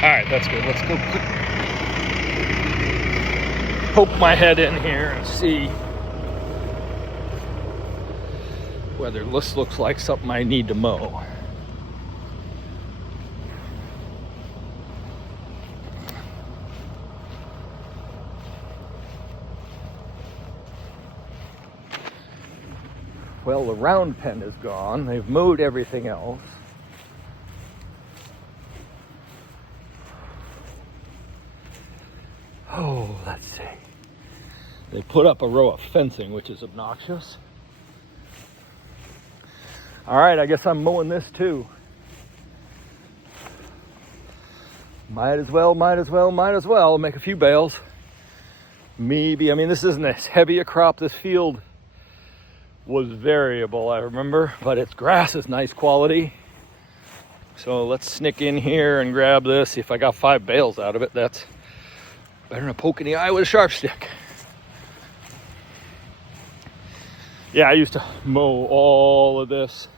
All right, that's good. Let's go poke my head in here and see whether this looks like something I need to mow. Well, the round pen is gone. They've mowed everything else. Oh, let's see. They put up a row of fencing, which is obnoxious. All right, I guess I'm mowing this too. Might as well make a few bales. Maybe, I mean, this isn't as heavy a crop. This field was variable, I remember, but its grass is nice quality. So let's sneak in here and grab this. See if I got 5 bales out of it. That's better than a poke in the eye with a sharp stick. Yeah, I used to mow all of this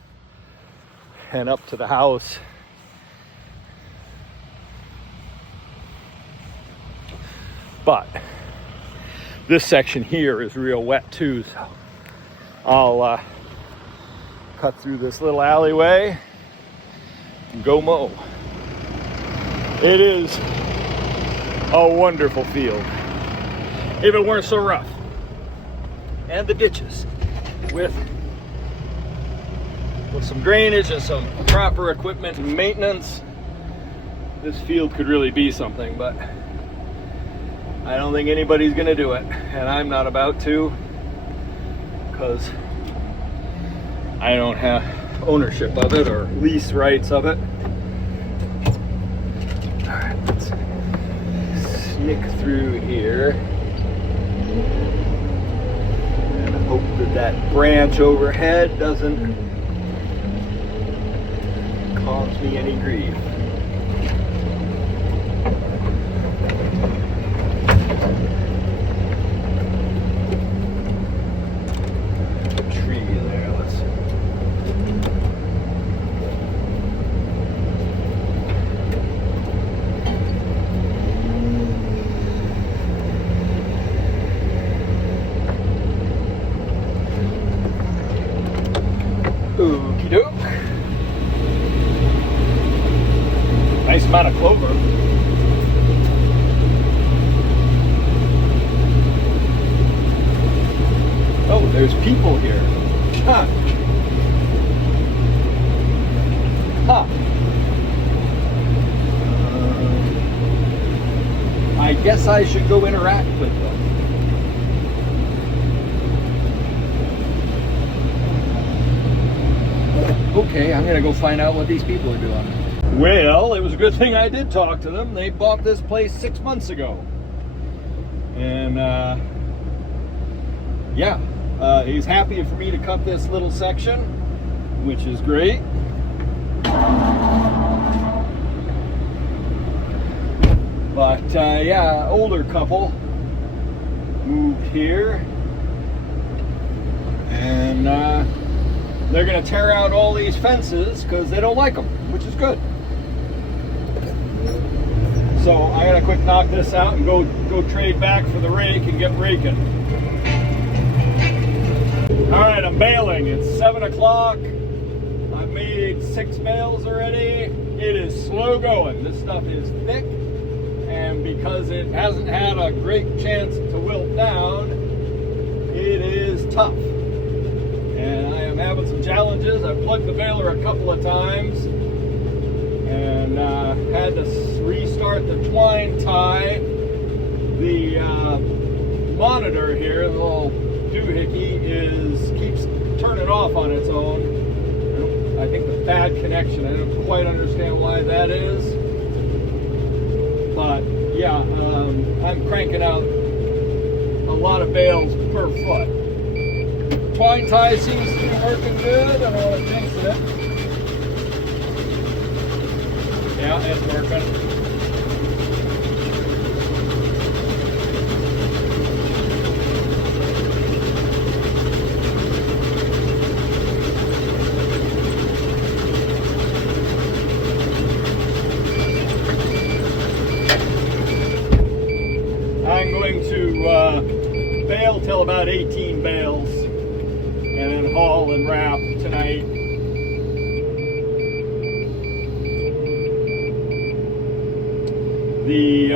and up to the house. But this section here is real wet too, so I'll cut through this little alleyway and go mow. It is a wonderful field, if it weren't so rough. And the ditches with some drainage and some proper equipment and maintenance, this field could really be something, but I don't think anybody's gonna do it, and I'm not about to, because I don't have ownership of it or lease rights of it. All right, let's sneak through here and hope that branch overhead doesn't cause me any grief. Okie doke. Nice amount of clover. Oh, there's people here. Huh. Huh. I guess I should go interact with them. Okay, I'm gonna go find out what these people are doing. Well, it was a good thing I did talk to them. They bought this place 6 months ago. And yeah, he's happy for me to cut this little section, which is great. But yeah, older couple moved here, and they're gonna tear out all these fences because they don't like them, which is good. So I gotta quick knock this out and go trade back for the rake and get raking. All right, I'm baling. It's 7 o'clock. I've made 6 bales already. It is slow going. This stuff is thick, and because it hasn't had a great chance to wilt down, it is tough. And I am having some challenges. I plugged the baler a couple of times and had to restart the twine tie. The monitor here, the little doohickey, keeps turning off on its own. I think the bad connection. I don't quite understand why that is. But yeah, I'm cranking out a lot of bales per foot. Twine tie seems to be working good. I don't want to jinx it. Yeah, it's working. bale till about 18 bales and then haul and wrap tonight. The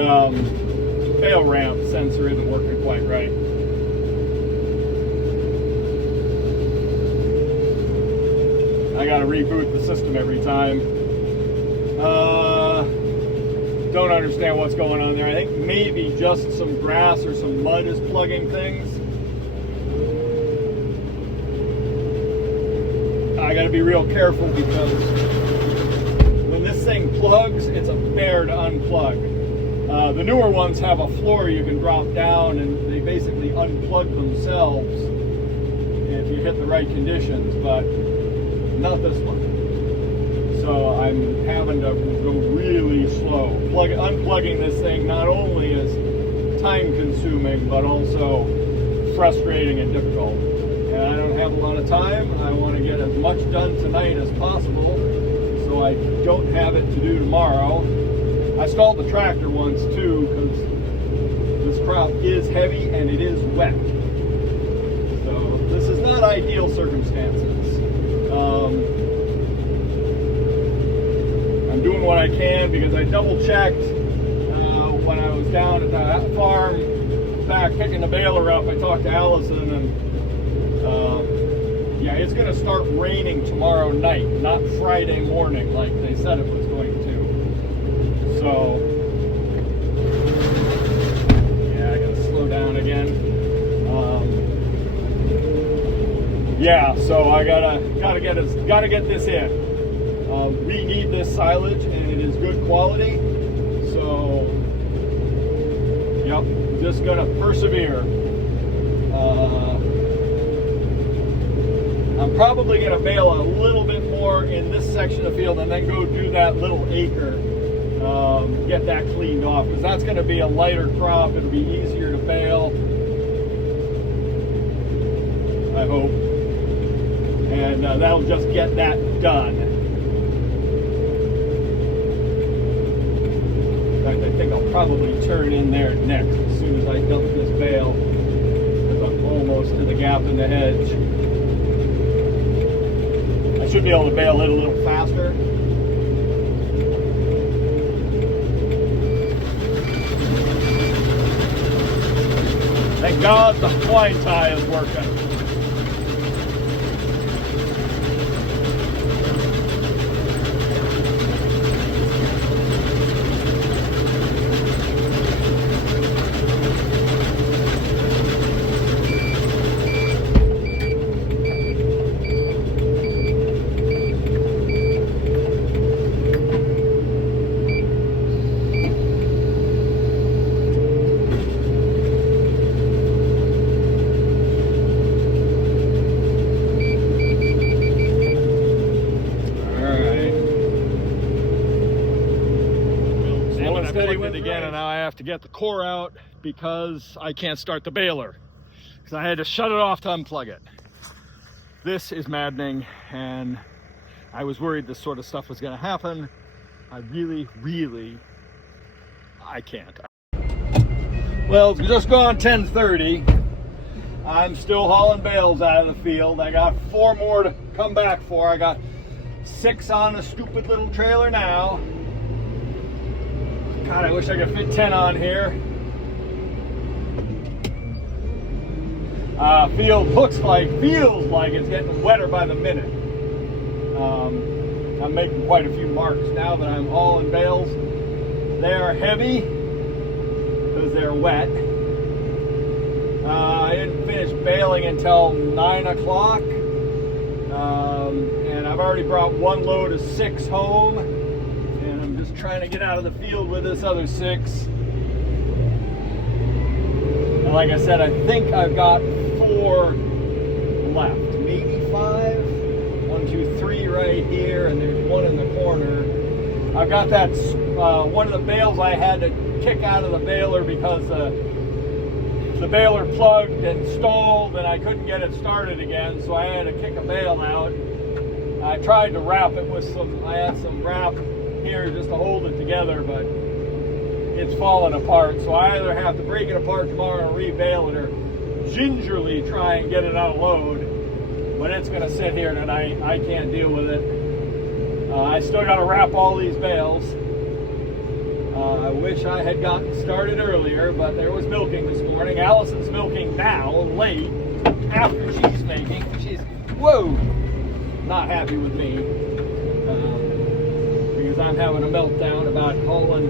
bale ramp sensor isn't working quite right. I gotta reboot the system every time. Don't understand what's going on there. I think maybe just some grass or some mud is plugging things. I gotta be real careful because when this thing plugs, it's a bear to unplug. The newer ones have a floor you can drop down and they basically unplug themselves if you hit the right conditions, but not this one. So I'm having to go really slow. Unplugging this thing not only is time consuming, but also frustrating and difficult. And I don't have a lot of time. I want to get as much done tonight as possible so I don't have it to do tomorrow. I stalled the tractor once too because this crop is heavy and it is wet. So this is not ideal circumstances. I'm doing what I can because I double checked when I was down at the farm back picking the baler up. I talked to Allison and yeah, it's going to start raining tomorrow night, not Friday morning like they said it was going to. So yeah, I got to slow down again. Yeah, so I gotta get this in. We need this silage, and it is good quality. So, yep, just gonna persevere. I'm probably gonna bale a little bit more in this section of field, and then go do that little acre. Get that cleaned off, because that's gonna be a lighter crop. It'll be easier to bale, I hope. And that'll just get that done. In fact, I think I'll probably turn in there next as soon as I dump this bale, because I'm almost to the gap in the hedge. I should be able to bale it a little faster. Thank God the twine tie is working. Again, and now I have to get the core out because I can't start the baler because I had to shut it off to unplug it. This is maddening, and I was worried this sort of stuff was going to happen. I can't. Well, it's just gone 10:30. I'm still hauling bales out of the field. I got 4 more to come back for. I got 6 on the stupid little trailer now. God, I wish I could fit 10 on here. Feels like it's getting wetter by the minute. I'm making quite a few marks now that I'm hauling bales. They are heavy because they're wet. I didn't finish baling until 9 o'clock. And I've already brought 1 load of 6 home. Trying to get out of the field with this other 6. And like I said, I think I've got 4 left, maybe 5. 1, 2, 3 right here, and there's 1 in the corner. I've got that one of the bales I had to kick out of the baler because the baler plugged and stalled, and I couldn't get it started again, so I had to kick a bale out. I tried to wrap it with I had some wrap here just to hold it together, but it's falling apart. So I either have to break it apart tomorrow and re-bale it, or gingerly try and get it on a load. But it's going to sit here tonight. I can't deal with it. I still got to wrap all these bales. I wish I had gotten started earlier, but there was milking this morning. Allison's milking now, late, after she's making. She's, whoa, not happy with me. Because I'm having a meltdown about hauling.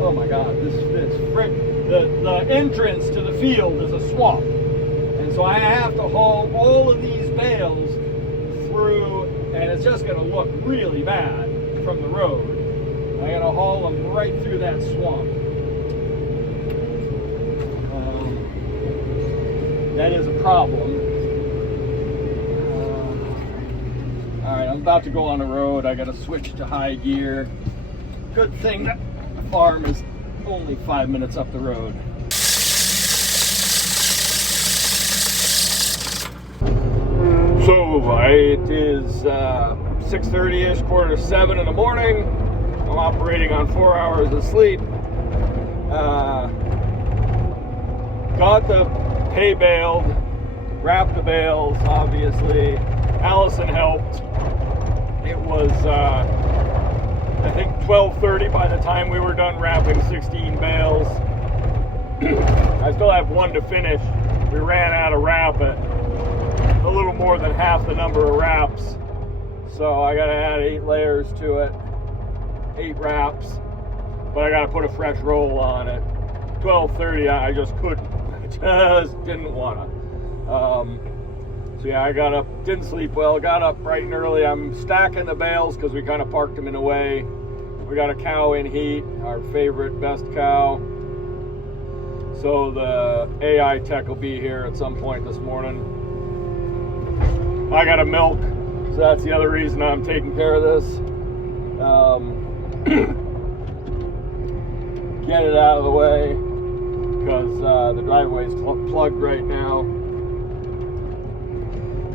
Oh my God, the entrance to the field is a swamp. And so I have to haul all of these bales through, and it's just going to look really bad from the road. I got to haul them right through that swamp. That is a problem. All right, I'm about to go on the road. I got to switch to high gear. Good thing that the farm is only 5 minutes up the road. So it is 6:30-ish, 6:45 in the morning. I'm operating on 4 hours of sleep. Got the hay baled, wrapped the bales, obviously. Allison helped. It was, I think, 12:30 by the time we were done wrapping 16 bales. I still have one to finish. We ran out of wrap at a little more than half the number of wraps. So I got to add 8 layers to it. 8 wraps, but I got to put a fresh roll on it. 12:30, I just couldn't. I just didn't want to. So yeah, I got up, didn't sleep well, got up bright and early. I'm stacking the bales because we kind of parked them in a way. We got a cow in heat, our favorite, best cow. So the AI tech will be here at some point this morning. I got to milk, so that's the other reason I'm taking care of this. Get it out of the way because the driveway's plugged right now.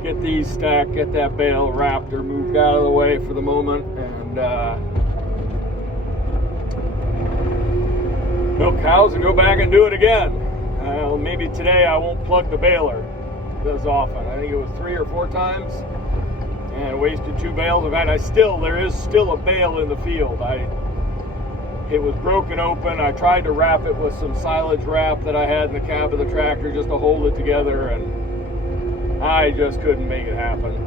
Get these stacked, get that bale wrapped or moved out of the way for the moment, and milk cows and go back and do it again. Maybe today I won't plug the baler as often. I think it was 3 or 4 times. And I wasted 2 bales. In fact, there is still a bale in the field. It was broken open. I tried to wrap it with some silage wrap that I had in the cab of the tractor just to hold it together, and I just couldn't make it happen.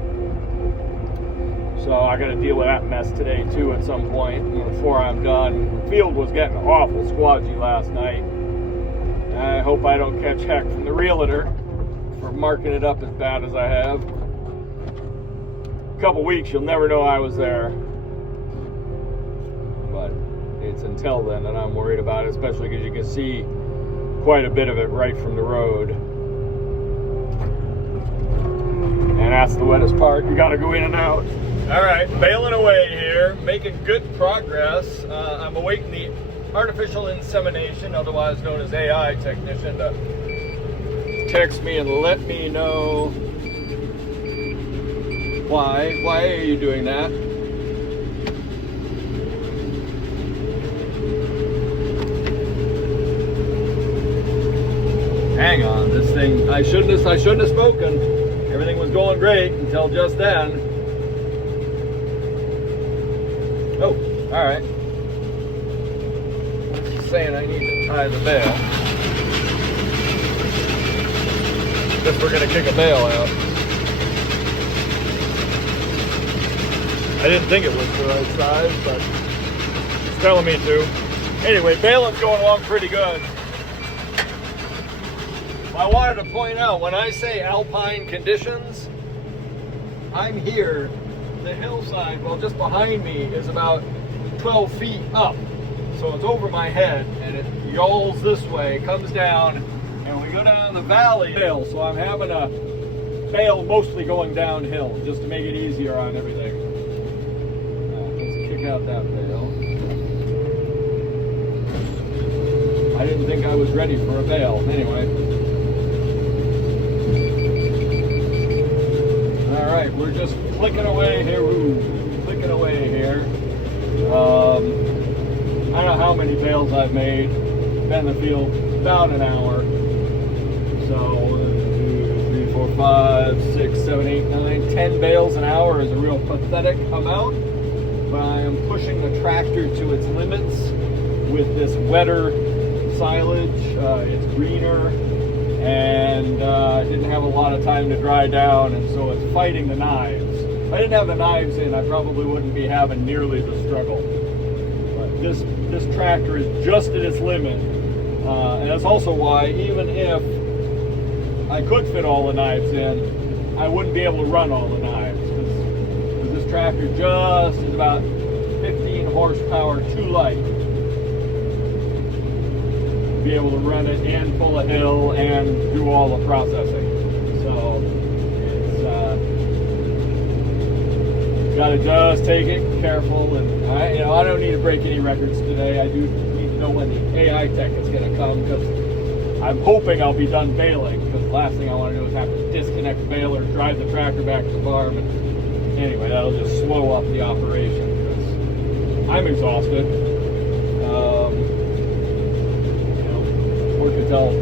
So I got to deal with that mess today too at some point before I'm done. The field was getting awful squodgy last night. I hope I don't catch heck from the realtor for marking it up as bad as I have. Couple weeks, you'll never know I was there, but it's until then that I'm worried about it, especially because you can see quite a bit of it right from the road, and that's the wettest part. You got to go in and out. All right, baling away here, making good progress. I'm awaiting the artificial insemination, otherwise known as AI technician, to text me and let me know why are you doing that? Hang on, this thing, I shouldn't have spoken. Everything was going great until just then. Oh, all right. It's saying I need to tie the bale. Guess we're gonna kick a bale out. I didn't think it was the right size, but it's telling me to. Anyway, baling's going along pretty good. I wanted to point out, when I say alpine conditions, I'm here. The hillside, well, just behind me is about 12 feet up. So it's over my head, and it yawls this way, comes down, and we go down the valley. So I'm having a bale mostly going downhill, just to make it easier on everything. Out that bale. I didn't think I was ready for a bale. Anyway. All right, we're just clicking away here. Clicking away here. I don't know how many bales I've made. Been in the field about an hour. So 1, 2, 3, 4, 5, 6, 7, 8, 9, 10 bales an hour is a real pathetic amount. But I am pushing the tractor to its limits with this wetter silage. It's greener, and I didn't have a lot of time to dry down, and so it's fighting the knives. If I didn't have the knives in, I probably wouldn't be having nearly the struggle. But this tractor is just at its limit, and that's also why, even if I could fit all the knives in, I wouldn't be able to run all the knives, because this tractor just is about 15 horsepower too light to be able to run it and pull a hill and do all the processing. So it's got to just take it careful, and I don't need to break any records today. I do need to know when the AI tech is going to come, because I'm hoping I'll be done baling, because the last thing I want to do is have to disconnect the baler, drive the tractor back to the farm, and anyway, that'll just slow up the operation, because I'm exhausted. Work until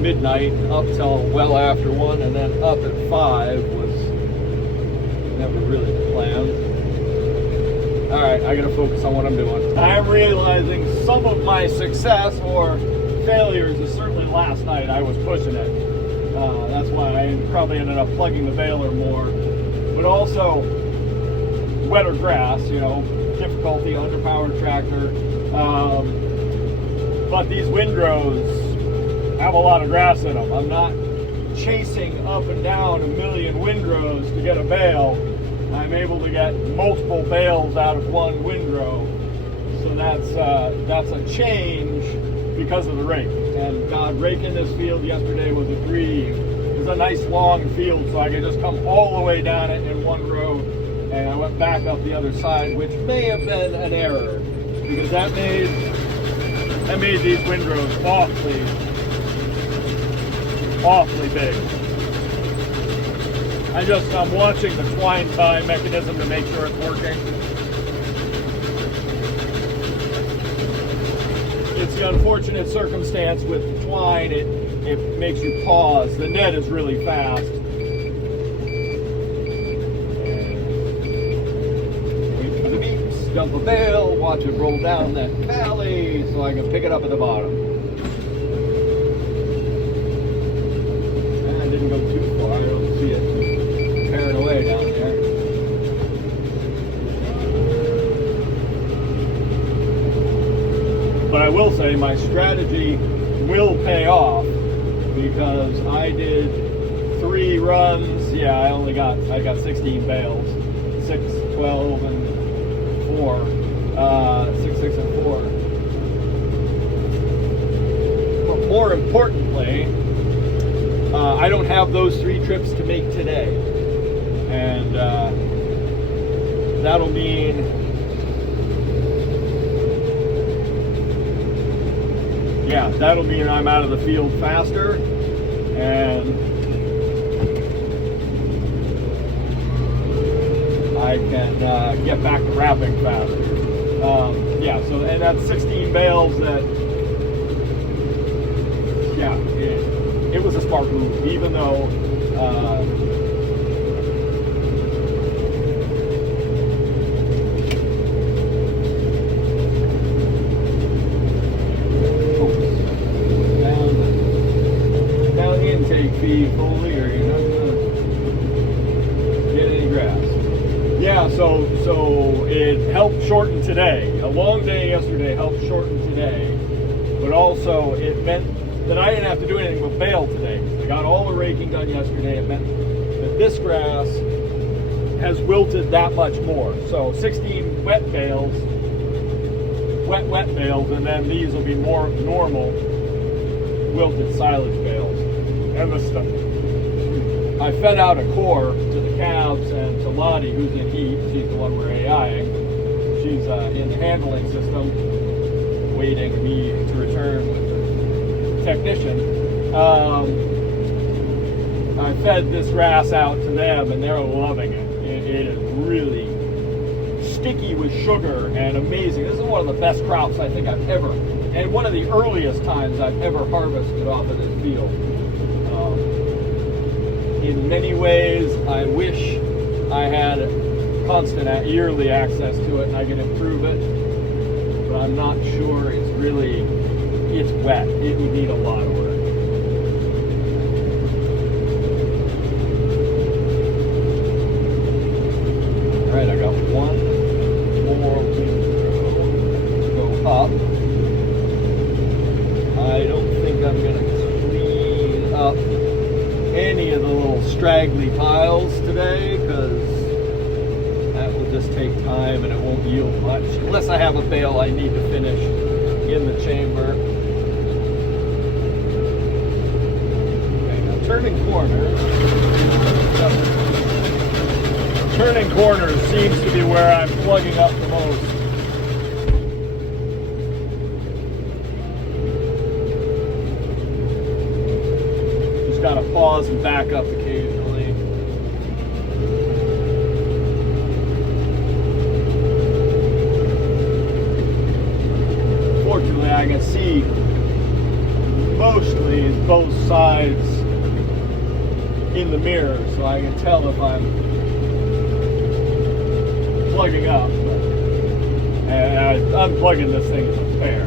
midnight, up till well after 1, and then up at 5 was never really the plan. Alright, I gotta focus on what I'm doing. I'm realizing some of my success or failures is certainly last night. I was pushing it. That's why I probably ended up plugging the baler more. But also, wetter grass, difficulty, underpowered tractor. But these windrows have a lot of grass in them. I'm not chasing up and down a million windrows to get a bale. I'm able to get multiple bales out of one windrow. So that's a change because of the rake. And God, raking this field yesterday was a dream. It was a nice long field, so I could just come all the way down it in one row. And I went back up the other side, which may have been an error, because that made these windrows awfully big. I'm watching the twine tie mechanism to make sure it's working. It's the unfortunate circumstance with the twine, it makes you pause. The net is really fast. Wait for the beeps, dump a bale, watch it roll down that valley so I can pick it up at the bottom. And I didn't go too far, I don't see it tearing away down there. But I will say my strategy will pay off, because I did 3 runs. Yeah, I got 16 bales, 6, 12, and 4, 6, 6, and 4. But more importantly, I don't have those 3 trips to make today, and that'll mean. Yeah, that'll mean I'm out of the field faster, and I can get back to wrapping faster. Yeah, so, and that's 16 bales that, yeah, it was a smart move, even though feed fully, or you're not gonna get any grass. Yeah, so it helped shorten today. A long day yesterday helped shorten today, but also it meant that I didn't have to do anything but bale today. I got all the raking done yesterday. It meant that this grass has wilted that much more. So 16 wet bales, wet bales, and then these will be more normal wilted silage bales. And the stuff. I fed out a core to the calves and to Lottie, who's in heat. She's the one we're AIing. She's in the handling system, waiting me to return with the technician. I fed this grass out to them, and they're loving it. It is really sticky with sugar and amazing. This is one of the best crops I think I've ever, and one of the earliest times I've ever harvested off of this field. In many ways, I wish I had constant yearly access to it and I could improve it, but I'm not sure it's really, it's wet. It would need a lot of work. All right, I got one more windrow to go up. I don't think I'm going to clean up any of the little straggly piles today because that will just take time and it won't yield much unless I have a bale I need to finish in the chamber. Okay, now turning corners seems to be where I'm plugging up the most. Gotta pause and back up occasionally. Fortunately, I can see mostly both sides in the mirror, so I can tell if I'm plugging up. And unplugging this thing is a fair.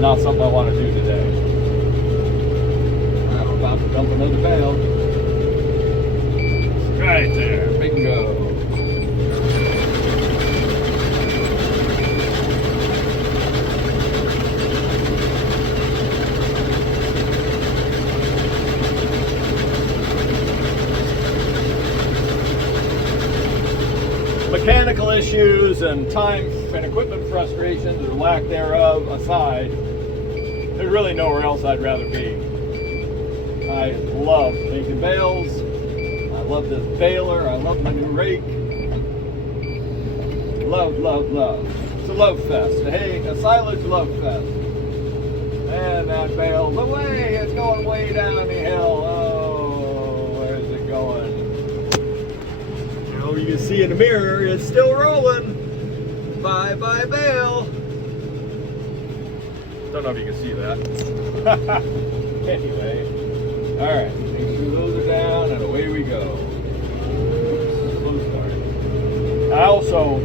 Not something I want to do today. I'm about to dump another bale. Right there, bingo. Mechanical issues and time and equipment frustrations or lack thereof aside, there's really nowhere else I'd rather be. I love making bales. I love this baler. I love my new rake. Love, love, love. It's a love fest. Hey, a silage love fest. And that bale's away. It's going way down the hill. Oh, where's it going? You can see in the mirror, it's still rolling. Bye bye bale. Don't know if you can see that. Anyway, all right, make sure those are down and away we go. Oops, slow start. I also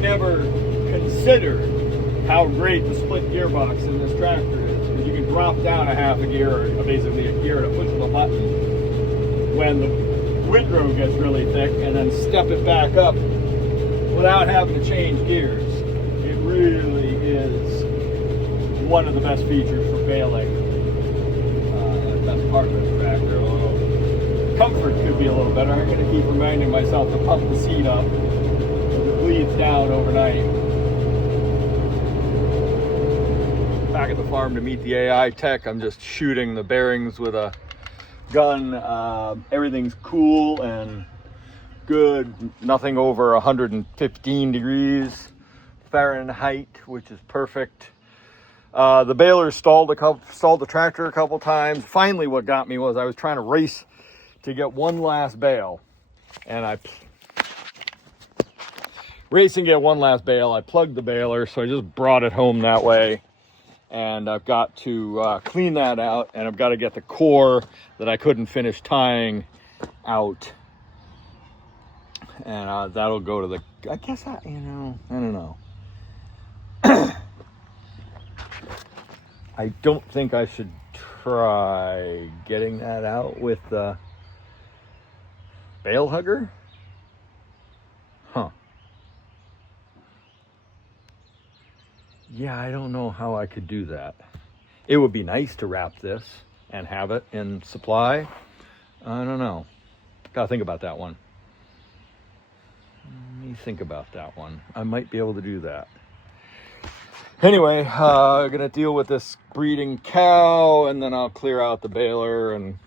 never considered how great the split gearbox in this tractor is. Because you can drop down a half a gear, or basically a gear, at a push of a button when the windrow gets really thick, and then step it back up without having to change gears. It really is one of the best features for baling. That's part of this tractor. Although comfort could be a little better. I'm going to keep reminding myself to pump the seat up so it bleeds down overnight. Back at the farm to meet the AI tech. I'm just shooting the bearings with a gun. Everything's cool and good. Nothing over 115 degrees Fahrenheit, which is perfect. The baler stalled the tractor a couple times. Finally, what got me was I was trying to race to get one last bale, and I plugged the baler, so I just brought it home that way. And I've got to clean that out, and I've got to get the core that I couldn't finish tying out. And that'll go to the, I guess, I don't know. I don't think I should try getting that out with the bale hugger. Huh. Yeah, I don't know how I could do that. It would be nice to wrap this and have it in supply. I don't know. Gotta think about that one. Let me think about that one. I might be able to do that. Anyway, I'm gonna deal with this breeding cow, and then I'll clear out the baler, and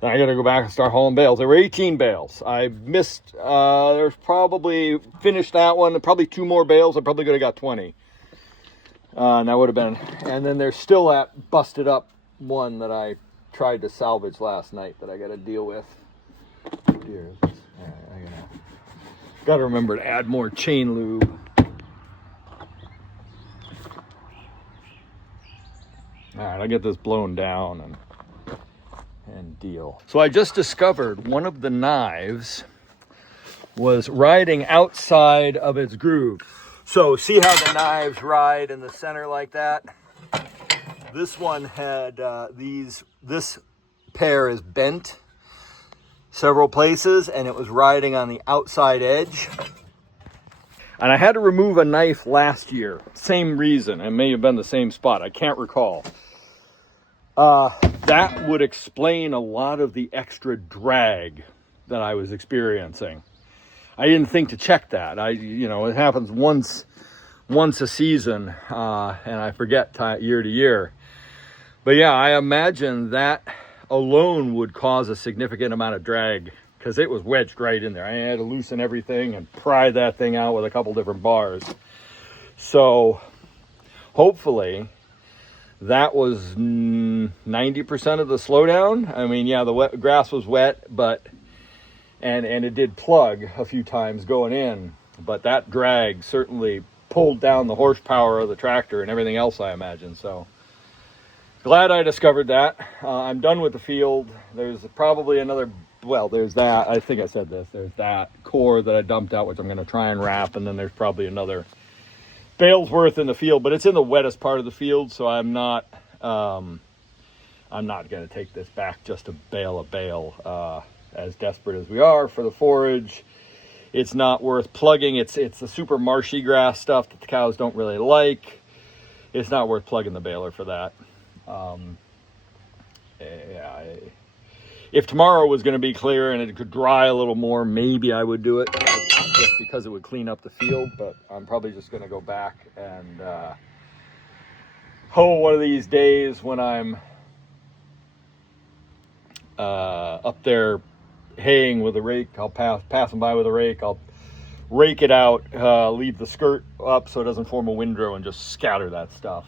then I gotta go back and start hauling bales. There were 18 bales. I missed, there's probably, finished that one, probably 2 more bales. I probably could have got 20. And that would have been, and then there's still that busted up one that I tried to salvage last night that I got to deal with. Dear, I gotta remember to add more chain lube. All right, I'll get this blown down and deal. So I just discovered one of the knives was riding outside of its groove. So see how the knives ride in the center like that? This one had this pair is bent several places, and it was riding on the outside edge. And I had to remove a knife last year. Same reason. It may have been the same spot. I can't recall. That would explain a lot of the extra drag that I was experiencing. I didn't think to check that. It happens once a season, and I forget year to year. But yeah, I imagine that alone would cause a significant amount of drag because it was wedged right in there. I had to loosen everything and pry that thing out with a couple different bars. So hopefully that was 90% of the slowdown. I mean, yeah, the grass was wet, but and it did plug a few times going in, but that drag certainly pulled down the horsepower of the tractor and everything else, I imagine. So glad I discovered that. I'm done with the field. There's probably another, there's that. I think I said this. There's that core that I dumped out, which I'm going to try and wrap. And then there's probably another bale's worth in the field, but it's in the wettest part of the field. So I'm not going to take this back just to bale a bale. As desperate as we are for the forage, it's not worth plugging. It's the super marshy grass stuff that the cows don't really like. It's not worth plugging the baler for that. If tomorrow was going to be clear and it could dry a little more, maybe I would do it just because it would clean up the field. But I'm probably just going to go back and one of these days when I'm up there haying with a rake, I'll pass them by with a rake. I'll rake it out, leave the skirt up so it doesn't form a windrow, and just scatter that stuff.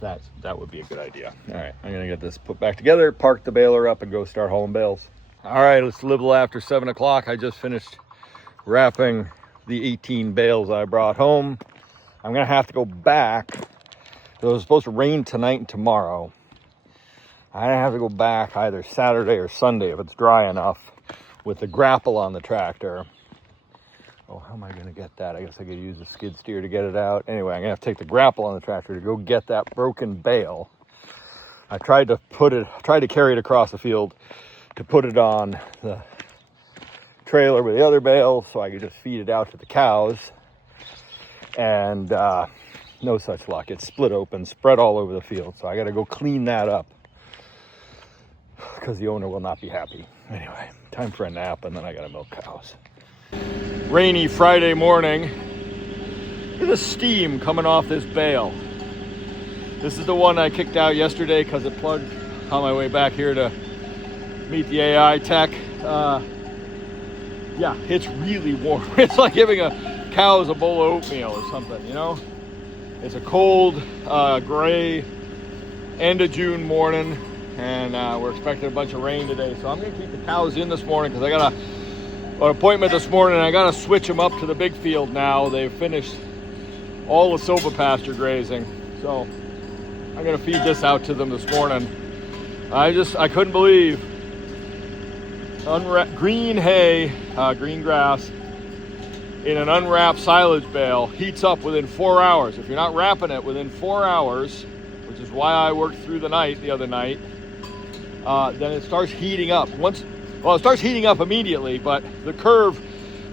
That would be a good idea. All right, I'm gonna get this put back together, park the baler up, and go start hauling bales. All right, it's a little after 7 o'clock. I just finished wrapping the 18 bales I brought home. I'm gonna have to go back. It was supposed to rain tonight and tomorrow. I have to go back either Saturday or Sunday if it's dry enough with the grapple on the tractor. Oh, how am I going to get that? I guess I could use a skid steer to get it out. Anyway, I'm going to have to take the grapple on the tractor to go get that broken bale. I tried to carry it across the field to put it on the trailer with the other bale so I could just feed it out to the cows. And no such luck. It's split open, spread all over the field. So I got to go clean that up, because the owner will not be happy. Anyway, time for a nap, and then I gotta milk cows. Rainy Friday morning. Look at the steam coming off this bale. This is the one I kicked out yesterday because it plugged on my way back here to meet the AI tech. Yeah, it's really warm. It's like giving cows a bowl of oatmeal or something, you know? It's a cold, gray, end of June morning. And we're expecting a bunch of rain today. So I'm going to keep the cows in this morning because I got an appointment this morning. I got to switch them up to the big field now. They've finished all the silva pasture grazing. So I'm going to feed this out to them this morning. I couldn't believe green hay, green grass in an unwrapped silage bale heats up within 4 hours. If you're not wrapping it within 4 hours, which is why I worked through the night the other night, then it starts heating up. It starts heating up immediately, but the curve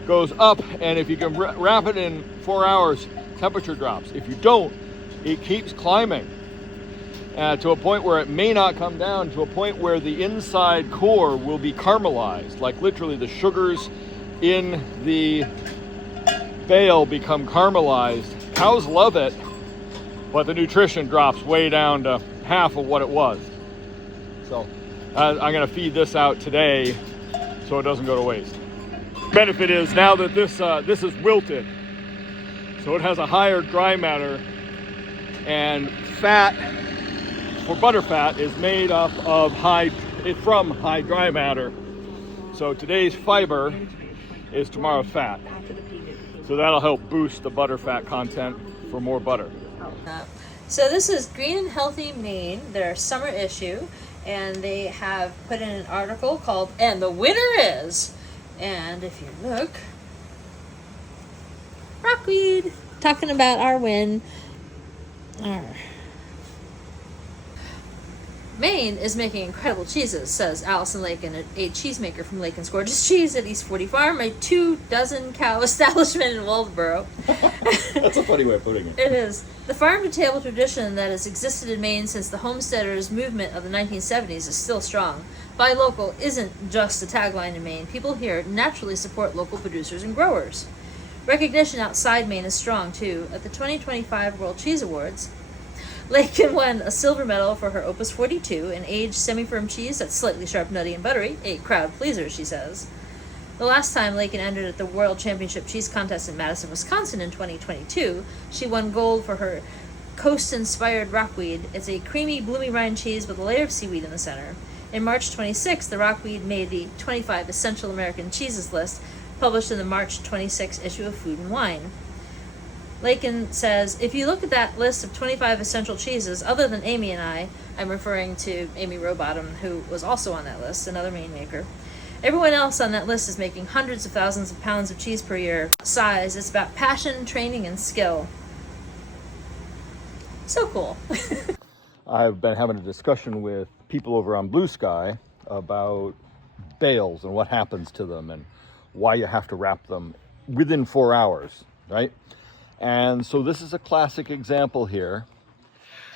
goes up, and if you can wrap it in 4 hours, temperature drops. If you don't, it keeps climbing to a point where it may not come down, to a point where the inside core will be caramelized, like literally the sugars in the bale become caramelized. Cows love it, but the nutrition drops way down to half of what it was. So I'm going to feed this out today so it doesn't go to waste. Benefit is now that this is wilted, so it has a higher dry matter, and fat for butterfat is made up of from high dry matter. So today's fiber is tomorrow's fat. So that'll help boost the butterfat content for more butter. So this is Green and Healthy Maine, their summer issue, and they have put in an article called "And the Winner Is," and if you look, rockweed, talking about our win. Maine is making incredible cheeses, says Allison Lakin, a cheesemaker from Lakin's Gorgeous Cheese at East 40 Farm, a 24 cow establishment in Waldboro. That's a funny way of putting it. It is. The farm-to-table tradition that has existed in Maine since the homesteaders movement of the 1970s is still strong. Buy local isn't just a tagline in Maine. People here naturally support local producers and growers. Recognition outside Maine is strong, too. At the 2025 World Cheese Awards, Lakin won a silver medal for her Opus 42, an aged semi-firm cheese that's slightly sharp, nutty, and buttery. A crowd pleaser, she says. The last time Lakin entered at the World Championship Cheese Contest in Madison, Wisconsin in 2022, she won gold for her coast-inspired rockweed. It's a creamy, bloomy rind cheese with a layer of seaweed in the center. In March 26, the rockweed made the 25 Essential American Cheeses list, published in the March 26 issue of Food and Wine. Lakin says, if you look at that list of 25 essential cheeses, other than Amy and I'm referring to Amy Rowbottom, who was also on that list, another Maine maker, everyone else on that list is making hundreds of thousands of pounds of cheese per year. Size, it's about passion, training, and skill. So cool. I've been having a discussion with people over on Blue Sky about bales and what happens to them and why you have to wrap them within 4 hours, right? And so this is a classic example here.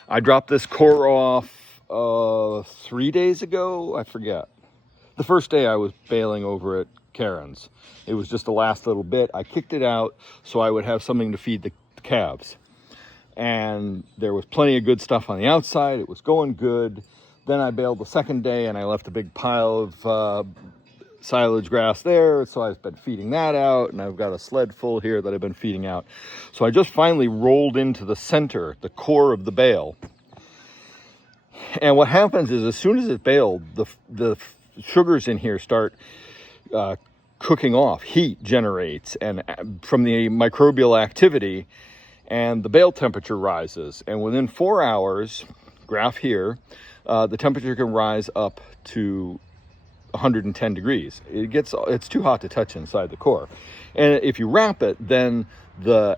I dropped this core off 3 days ago, I forget. The first day I was baling over at Karen's. It was just the last little bit. I kicked it out so I would have something to feed the calves. And there was plenty of good stuff on the outside. It was going good. Then I baled the second day and I left a big pile of silage grass there, so I've been feeding that out, and I've got a sled full here that I've been feeding out. So I just finally rolled into the center, the core of the bale. And what happens is, as soon as it's baled, the sugars in here start cooking off. Heat generates, and from the microbial activity, and the bale temperature rises. And within 4 hours, graph here, the temperature can rise up to 110 degrees. It's too hot to touch inside the core. And if you wrap it, then the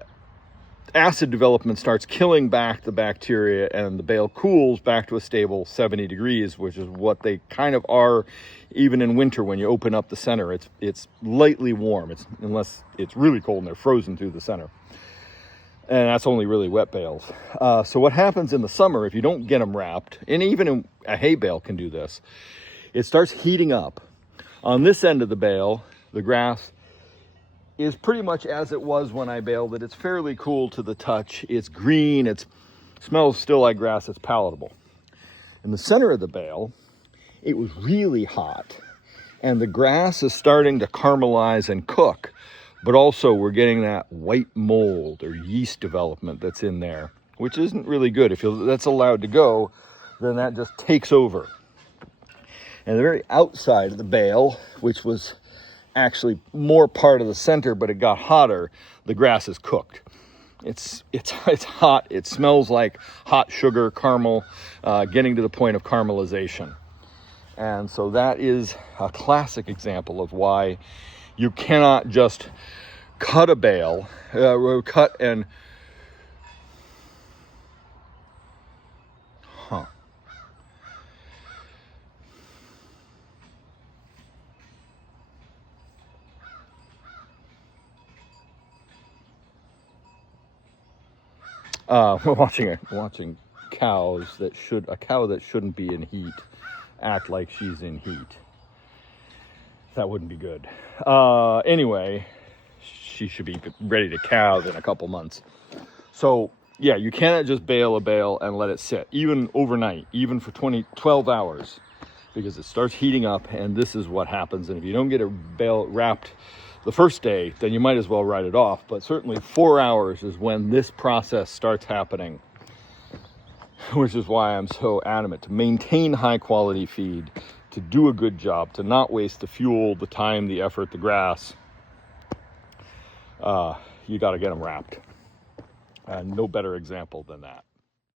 acid development starts killing back the bacteria, and the bale cools back to a stable 70 degrees, which is what they kind of are even in winter. When you open up the center, it's lightly warm, unless it's really cold and they're frozen through the center. And that's only really wet bales. So what happens in the summer, if you don't get them wrapped, and even a hay bale can do this, it starts heating up. On this end of the bale, the grass is pretty much as it was when I baled it. It's fairly cool to the touch. It's green. It smells still like grass. It's palatable. In the center of the bale, it was really hot. And the grass is starting to caramelize and cook. But also we're getting that white mold or yeast development that's in there, which isn't really good. If that's allowed to go, then that just takes over. And the very outside of the bale, which was actually more part of the center, but it got hotter, the grass is cooked. It's hot. It smells like hot sugar, caramel, getting to the point of caramelization. And so that is a classic example of why you cannot just cut a bale, cut and we're watching cows a cow that shouldn't be in heat act like she's in heat. That wouldn't be good. Anyway, she should be ready to calve in a couple months. So yeah, you cannot just bale a bale and let it sit, even overnight, even for 12 hours, because it starts heating up, and this is what happens. And if you don't get a bale wrapped the first day, then you might as well write it off. But certainly 4 hours is when this process starts happening. which is why I'm so adamant to maintain high quality feed, to do a good job, to not waste the fuel, the time, the effort, the grass. You got to get them wrapped. No better example than that.